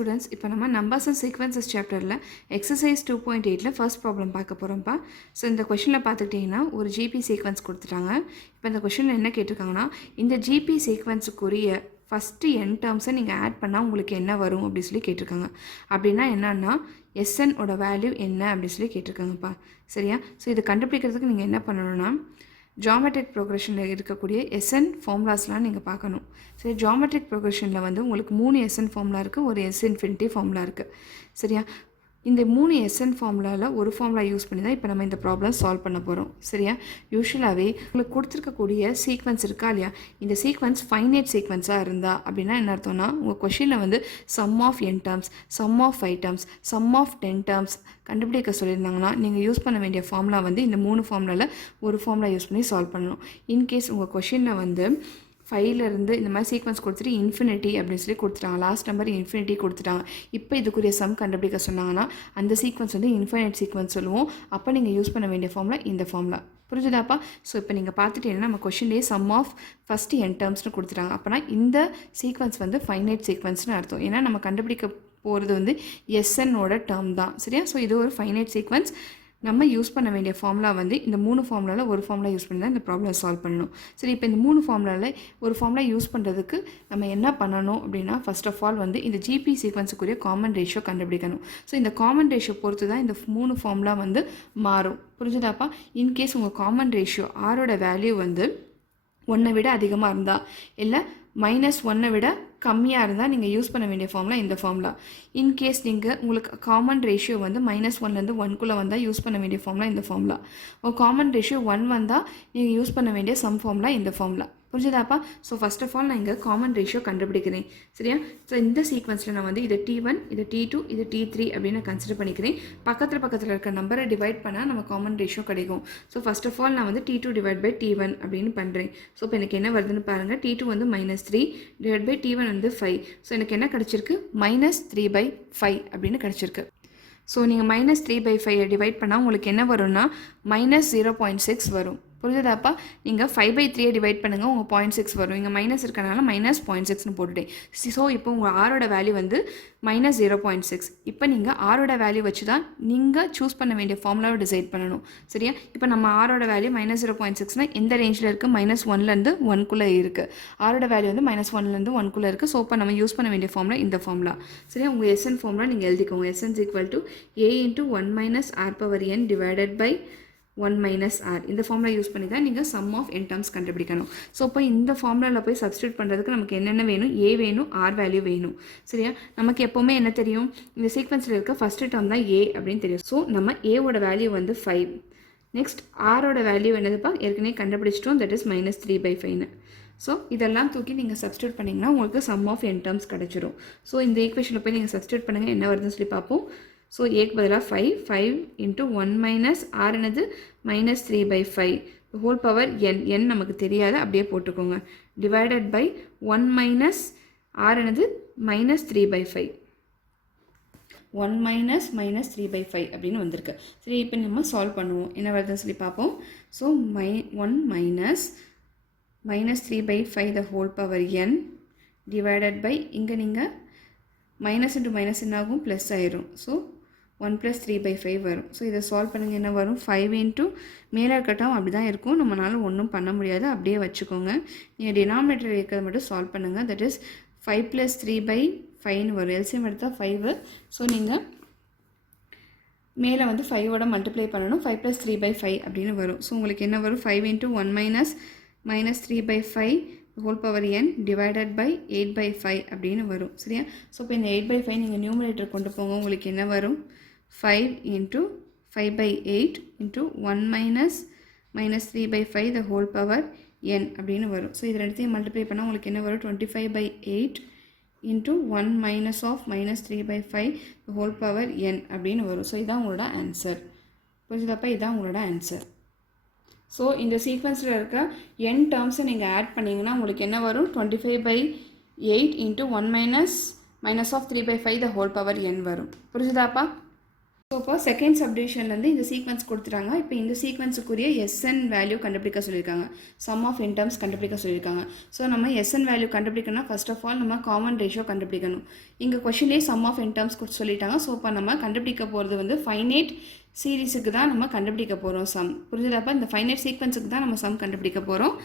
students, இப்போ நம்ம numbers and sequences chapterல exercise 2.8ல first problem பார்க்க போறோம்ப்பா. ஸோ இந்த கொஷனில் பார்த்துக்கிட்டிங்கன்னா ஒரு ஜிபி சீக்வன்ஸ் கொடுத்துட்டாங்க. இப்போ இந்த கொஷனில் என்ன கேட்டிருக்காங்கன்னா, இந்த ஜிபி சீக்வன்ஸுக்குரிய ஃபஸ்ட்டு n டேர்ம்ஸை நீங்கள் ஆட் பண்ணால் உங்களுக்கு என்ன வரும் அப்படி சொல்லி கேட்டிருக்காங்க. அப்படின்னா என்னன்னா SN ஓட வேல்யூ என்ன அப்படி சொல்லி கேட்டிருக்காங்கப்பா. சரியா? ஸோ இது கண்டுபிடிக்கிறதுக்கு நீங்கள் என்ன பண்ணணும்னா, ஜியோமெட்ரிக் ப்ரோக்ரெஷனில் இருக்கக்கூடிய SN ஃபார்முலாஸ்லாம் நீங்கள் பார்க்கணும். சரி, ஜியோமெட்ரிக் ப்ரோக்ரெஷனில் வந்து உங்களுக்கு 3 SN ஃபார்முலா இருக்குது, ஒரு S இன்ஃபினிட்டி ஃபார்முலா இருக்குது. சரியா? இந்த 3 SN ஃபார்முலாவில் ஒரு ஃபார்முலா யூஸ் பண்ணி தான் இப்போ நம்ம இந்த ப்ராப்ளம் சால்வ் பண்ண போகிறோம். சரியா? யூஸ்வலாகவே உங்களுக்கு கொடுத்துருக்கக்கூடிய சீக்வன்ஸ் இருக்கா இல்லையா, இந்த சீக்வன்ஸ் ஃபைனைட் சீக்வன்ஸாக இருந்தால் அப்படின்னா என்ன அர்த்தம்னா, உங்கள் கொஷினில் வந்து sum of n terms, sum of 5 terms, sum of 10 terms கண்டுபிடிக்க சொல்லியிருந்தாங்கன்னா நீங்கள் யூஸ் பண்ண வேண்டிய ஃபார்முலா வந்து இந்த 3 ஃபார்முலாவில் ஒரு ஃபார்முலா யூஸ் பண்ணி சால்வ் பண்ணணும். இன்கேஸ் உங்கள் கொஷினில் வந்து 5லேருந்து இந்த மாதிரி சீக்வன்ஸ் கொடுத்துட்டு இன்ஃபினிட்டி அப்படின்னு சொல்லி கொடுத்துட்டாங்க, லாஸ்ட் நம்பர் இன்ஃபினிட்டி கொடுத்துட்டாங்க. இப்போ இதுக்குரிய சம் கண்டுபிடிக்க சொன்னாங்கன்னா அந்த சீக்வன்ஸ் வந்து இன்ஃபைனைட் சீக்வன்ஸ் சொல்லுவோம். அப்போ நீங்கள் யூஸ் பண்ண வேண்டிய ஃபார்முலா இந்த ஃபார்முலா. புரிஞ்சுதாப்பா? ஸோ இப்போ நீங்கள் பார்த்துட்டீங்கன்னா நம்ம கொஷின்லேயே சம் ஆஃப் ஃபஸ்ட்டு n டேர்ம்ஸ்னு கொடுத்துட்டாங்க. அப்போனா இந்த சீக்வன்ஸ் வந்து ஃபைனைட் சீக்வன்ஸ்னு அர்த்தம். ஏன்னா நம்ம கண்டுபிடிக்க போகிறது வந்து SNஓட டேர்ம் தான். சரியா? ஸோ இது ஒரு ஃபைனைட் சீக்வன்ஸ். நம்ம யூஸ் பண்ண வேண்டிய ஃபார்முலா வந்து இந்த 3 ஃபார்முலாவில் ஒரு ஃபார்முலா யூஸ் பண்ணி தான் இந்த ப்ராப்ளம் சால்வ் பண்ணணும். சரி, இப்போ இந்த 3 ஃபார்முலாவில் ஒரு ஃபார்முலா யூஸ் பண்ணுறதுக்கு நம்ம என்ன பண்ணணும் அப்படின்னா, ஃபர்ஸ்ட் ஆஃப் ஆல் வந்து இந்த ஜிபி சீக்வன்ஸுக்குரிய காமன் ரேஷியோ கண்டுபிடிக்கணும். ஸோ இந்த காமன் ரேஷியோ பொறுத்து தான் இந்த 3 ஃபார்முலா வந்து மாறும். புரிஞ்சுதாப்பா? இன்கேஸ் உங்கள் காமன் ரேஷியோ ஆரோட வேல்யூ வந்து 1 விட அதிகமாக இருந்தால், இல்லை -1 விட கம்மியாக இருந்தால் நீங்கள் யூஸ் பண்ண வேண்டிய ஃபார்முலா இந்த ஃபார்முலா. இன்கேஸ் நீங்கள் உங்களுக்கு காமன் ரேஷியோ வந்து -1லேருந்து 1க்குள்ளே வந்தால் யூஸ் பண்ண வேண்டிய ஃபார்முலா இந்த ஃபார்முலா. ஒரு காமன் ரேஷியோ 1 வந்தால் நீங்கள் யூஸ் பண்ண வேண்டிய சம் ஃபார்முலா இந்த ஃபார்முலா. புரிஞ்சுதாப்பா? ஸோ ஃபஸ்ட் ஆஃப் ஆல் நான் இங்கே காமன் ரேஷியோ கண்டுபிடிக்கிறேன். சரியா? ஸோ இந்த சீக்வன்ஸில் நான் வந்து இதை T1, இது T2, இது T3 அப்படின்னு கன்சிடர் பண்ணிக்கிறேன். பக்கத்தில் இருக்க நம்பரை டிவைட் பண்ணால் நம்ம காமன் ரேஷியோ கிடைக்கும். ஸோ ஃபஸ்ட் ஆஃப் ஆல் நான் வந்து T2 டிவைட் பை T1 அப்படின்னு பண்ணுறேன். ஸோ இப்போ எனக்கு என்ன வருதுன்னு பாருங்கள். T2 வந்து -3 டிவைட் பை T1 வந்து 5. ஸோ எனக்கு என்ன கிடச்சிருக்கு? -3/5 அப்படின்னு கிடச்சிருக்கு. ஸோ நீங்கள் -3/5 டிவைட் பண்ணால் உங்களுக்கு என்ன வரும்னா -0.6 வரும். புரிஞ்சுதாப்பா? நீங்கள் 5/3 டிவைட் பண்ணுங்கள், உங்கள் 0.6 வரும். இங்கே மைனஸ் இருக்கனால -0.6ன்னு போட்டுட்டேன். ஸோ இப்போ உங்கள் ஆரோட வேல்யூ வந்து -0.6. இப்போ நீங்கள் ஆரோட வேல்யூ வச்சு தான் நீங்கள் சூஸ் பண்ண வேண்டிய ஃபார்முலாவை டிசைட் பண்ணணும். சரியா? இப்போ நம்ம ஆரோட வேல்யூ -0.6னா எந்த ரேஞ்சில் இருக்குது? -1லேருந்து 1க்குள்ளே இருக்குது. ஆரோட வேல்யூ வந்து -1லேருந்து 1க்குள்ளே இருக்குது. ஸோ இப்போ நம்ம யூஸ் பண்ண வேண்டிய ஃபார்முலா இந்த ஃபார்முலா. சரியா? உங்கள் SN ஃபார்முலா நீங்கள் எழுதிக்கோங்க. SN = A × 1 - R/n divided by 1 - R. இந்த ஃபார்முலா யூஸ் பண்ணி தான் நீங்கள் சம் ஆஃப் n டேர்ம்ஸ் கண்டுபிடிக்கணும். ஸோ இப்போ இந்த ஃபார்முலாவில் போய் சப்ஸ்டியூட் பண்ணுறதுக்கு நமக்கு என்னென்ன வேணும்? A வேணும், R வேல்யூ வேணும். சரியா? நமக்கு எப்போவுமே என்ன தெரியும்? இந்த சீக்வன்ஸில் இருக்க ஃபஸ்ட்டு டேர்ம் தான் A அப்படின்னு தெரியும். ஸோ நம்ம Aவோட வேல்யூ வந்து 5. நெக்ஸ்ட் Rஓட வேல்யூ என்னதுப்பா? ஏற்கனவே கண்டுபிடிச்சிட்டோம், தட் இஸ் -3/5ன்னு. ஸோ இதெல்லாம் தூக்கி நீங்கள் சப்ஸ்டியூட் பண்ணிங்கன்னா உங்களுக்கு சம் ஆஃப் n டேர்ம்ஸ் கிடச்சிரும். ஸோ இந்த ஈக்குவேஷனில் போய் நீங்கள் சப்ஸ்டியூட் பண்ணுங்கள், என்ன வருதுன்னு சொல்லி பார்ப்போம். ஸோ ஏக்கு பதிலாக 5 × 1 - R என்னது -3/5 ஹோல் பவர் n நமக்கு தெரியாது, அப்படியே போட்டுக்கோங்க. டிவைடட் பை 1 - R என்னது -3/5 1 - -3/5 அப்படின்னு வந்திருக்கு. சரி, இப்போ நம்ம சால்வ் பண்ணுவோம், என்ன வருதுன்னு சொல்லி பார்ப்போம். So 1 - -3/5 the whole power n divided by, இங்கே நீங்கள் மைனஸ் இன்ட்டு மைனஸ் என்ன ஆகும்? ப்ளஸ் ஆயிரும். ஸோ 1 + 3/5 வரும். ஸோ இதை சால்வ் பண்ணுங்கள், என்ன வரும்? 5 மேலே இருக்கட்டும் அப்படி தான் இருக்கும், நம்மளால ஒன்றும் பண்ண முடியாது, அப்படியே வச்சுக்கோங்க. நீங்கள் டினாமினேட்டர் இருக்கிறத மட்டும் சால்வ் பண்ணுங்கள். தட் இஸ் 5 + 3/5ன்னு வரும். எல்சிஎம் எடுத்தால் 5. ஸோ நீங்கள் மேலே வந்து 5ஓட மல்டிப்ளை பண்ணணும். 5 + 3/5 அப்படின்னு வரும். ஸோ உங்களுக்கு என்ன வரும்? 5 × 1 - -3/5 whole power n divided by 8/5 அப்படின்னு வரும். சரியா? ஸோ இப்போ இந்த 8/5 நீங்கள் நியூமரேட்டர் கொண்டு போங்க, உங்களுக்கு என்ன வரும்? 5 × 5/8 × 1 - -3/5 the whole power n அப்படின்னு வரும். ஸோ இது ரெண்டுத்தையும் மல்டிப்ளை பண்ணால் உங்களுக்கு என்ன வரும்? 25/8 × 1 - -3/5 the whole power n அப்படின்னு வரும். ஸோ இதான் உங்களோட ஆன்சர். புரிஞ்சுதாப்பா? இதான் உங்களோட ஆன்சர். ஸோ இந்த சீக்வன்ஸில் இருக்க n டேர்ம்ஸை நீங்கள் ஆட் பண்ணிங்கன்னா உங்களுக்கு என்ன வரும்? 25/8 × 1 - -3/5 the whole power n வரும். புரிஞ்சுதாப்பா? ஸோ இப்போ செகண்ட் சப்டிவிஷன்லேருந்து இந்த சீக்வன்ஸ் கொடுத்துட்டாங்க. இப்போ இந்த சீக்வன்ஸுக்குரிய எஸ்என் வேல்யூ கண்டுபிடிக்க சொல்லியிருக்காங்க. சம் ஆஃப் n டேர்ம்ஸ் கண்டுபிடிக்க சொல்லியிருக்காங்க. ஸோ நம்ம எஸ்என் வேல்யூ கண்டுபிடிக்கணும்னா ஃபர்ஸ்ட் ஆஃப் ஆல் நம்ம காமன் ரேஷியோ கண்டுபிடிக்கணும். இங்கே கொஷின்லேயே சம் ஆஃப் n டேர்ம்ஸ் சொல்லிட்டாங்க. ஸோ இப்போ நம்ம கண்டுபிடிக்க போகிறது வந்து ஃபைனைட் சீரீஸுக்கு தான் நம்ம கண்டுபிடிக்க போகிறோம் சம். புரிஞ்சுதாப்பா? இந்த ஃபைனைட் சீக்வன்ஸுக்கு தான் நம்ம சம் கண்டுபிடிக்க போகிறோம்.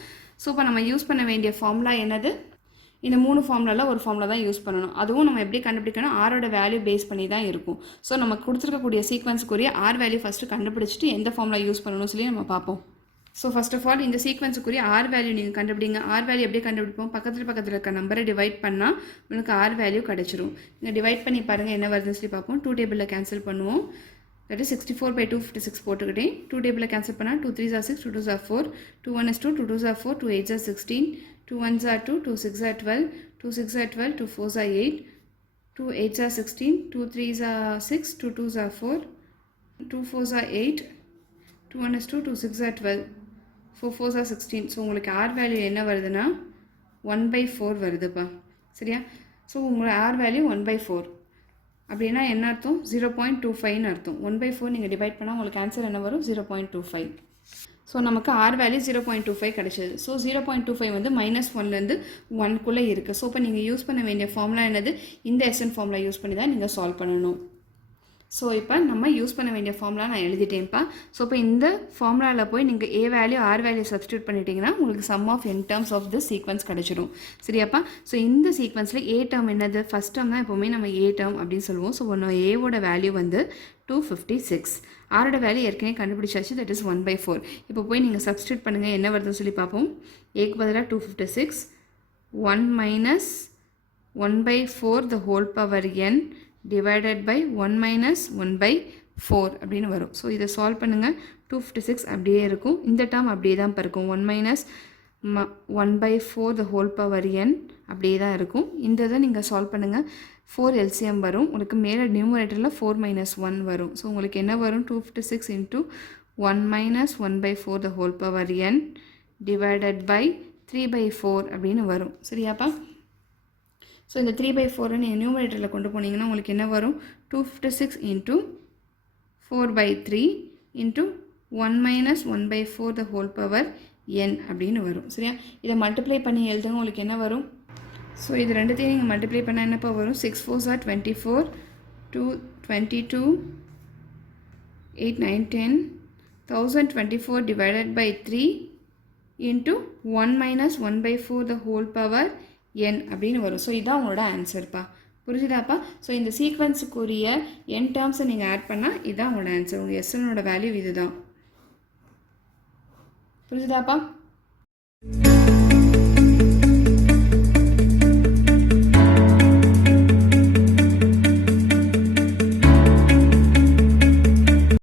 ஸோ இப்போ நம்ம யூஸ் பண்ண வேண்டிய ஃபார்முலா என்னது? இந்த 3 ஃபார்முலாவில் ஒரு ஃபார்முலா தான் யூஸ் பண்ணணும். அதுவும் நம்ம எப்படி கண்டுபிடிக்கணும்? ஆரோட வேல்யூ பேஸ் பண்ணி தான் இருக்கும். ஸோ நம்ம கொடுத்துருக்கக்கூடிய சீக்வன்ஸுக்குரிய ஆர் வேல்யூ ஃபஸ்ட்டு கண்டுபிடிச்சிட்டு எந்த ஃபார்முலா யூஸ் பண்ணணும்னு சொல்லி நம்ம பார்ப்போம். ஸோ ஃபர்ஸ்ட் ஆஃப் ஆல் இந்த சீக்வன்ஸுக்குரிய ஆர் வேல்யூ நீங்கள் கண்டுபிடிங்க. ஆர் வேல்யூ எப்படி கண்டுபிடிப்போம்? பக்கத்தில் இருக்க நம்பரை டிவைட் பண்ணால் உங்களுக்கு ஆர் வேல்யூ கிடச்சிரும். நீங்கள் டிவைட் பண்ணி பாருங்கள் என்ன வருதுன்னு சொல்லி பார்ப்போம். 2 டேபிளில் கேன்சல் பண்ணுவோம். That is 64/256 போட்டுக்கிட்டேன். 2 டேபிளில் கேன்சல் பண்ணால் 2 3s are 6, 2 2s are 4, 2 1 is 2, 2 2s are 4, 2 8s are 16, 2 1s are 2, 2 6s are 12, 2 6s are 12, 2 4s are 8, 2 8s are 16, 2 3s are 6, 2 2s are 4, 2 4s are 8, 2 1 is 2, 2 6s are 12, 4 4s are 16. So உங்களுக்கு R value என்ன வருதுன்னா 1/4 வருதுப்பா. சரியா? So உங்களோட R value 1/4 அப்படின்னா என்ன அர்த்தம்? 0.25ன்னு அர்த்தம். 1/4 நீங்கள் டிவைட் பண்ணால் உங்களுக்கு ஆன்சர் என்ன வரும்? 0.25. ஸோ நமக்கு ஆர் வேல்யூ 0.25 கிடச்சிது. ஸோ 0.25 வந்து -1லேருந்து 1க்குள்ளே இருக்குது. ஸோ இப்போ நீங்கள் யூஸ் பண்ண வேண்டிய ஃபார்முலா என்னது? இந்த எஸ்என் ஃபார்முலா யூஸ் பண்ணி தான் நீங்கள் சால்வ் பண்ணணும். ஸோ இப்போ நம்ம யூஸ் பண்ண வேண்டிய ஃபார்முலா நான் எழுதிட்டேன்ப்பா. ஸோ இப்போ இந்த ஃபார்முலாவில் போய் நீங்கள் a value r value substitute பண்ணிட்டீங்கன்னா உங்களுக்கு sum of n terms of the sequence கிடச்சிடும். சரியாப்பா? ஸோ இந்த சீக்வன்ஸில் ஏ டேர்ம் என்னது? ஃபஸ்ட் டேர்ம் தான் எப்போவுமே நம்ம ஏ டேர்ம் அப்படின்னு சொல்லுவோம். ஸோ நம்ம ஏவோட வேல்யூ வந்து 256. ஆரோட வேல்யூ ஏற்கனவே கண்டுபிடிச்சாச்சு. That is 1/4. இப்போ போய் நீங்கள் சப்ஸ்டியூட் பண்ணுங்கள் என்ன வருதுன்னு சொல்லி பார்ப்போம். ஏக்கு பதிலாக 256 1 minus 1/4 the whole power n divided by 1 minus 1/4 அப்படின்னு வரும். ஸோ இதை சால்வ் பண்ணுங்கள். 256 அப்படியே இருக்கும். இந்த டேர்ம் அப்படியே தான் இருக்கும். 1 minus 1/4 the whole power n அப்படியே தான் இருக்கும். இந்த இதை நீங்கள் சால்வ் பண்ணுங்கள். 4 LCM வரும். உங்களுக்கு மேலே நியூமரேட்டரில் 4 minus 1 வரும். ஸோ உங்களுக்கு என்ன வரும்? 256 into 1 minus 1/4 the whole power n divided by 3/4 அப்படின்னு வரும். சரியாப்பா? ஸோ இந்த 3/4 நீங்கள் நியூமரேட்டரில் கொண்டு போனீங்கன்னா உங்களுக்கு என்ன வரும்? 256 into 4/3 into 1 minus 1/4 the whole power n அப்படின்னு வரும். சரியா? இதை மல்டிப்ளை பண்ணி எழுதுங்க. உங்களுக்கு என்ன வரும்? ஸோ இது ரெண்டுத்தையும் நீங்கள் மல்டிப்ளை பண்ணால் என்னப்பா வரும்? 6 4s are 24, 2 22, 8 9 10, 1024 divided by 3 into 1 minus 1/4 the whole power n அப்படின்னு வரும். ஸோ இதுதான் உங்களோட ஆன்சர்ப்பா. புரிஞ்சுதாப்பா? ஸோ இந்த சீக்வன்ஸுக்குரிய n டேர்ம்ஸை நீங்கள் ஆட் பண்ணால் இதுதான் உங்களோட ஆன்சர். உங்கள் எஸ்எனோட வேல்யூ இதுதான். புரிஞ்சுதாப்பா?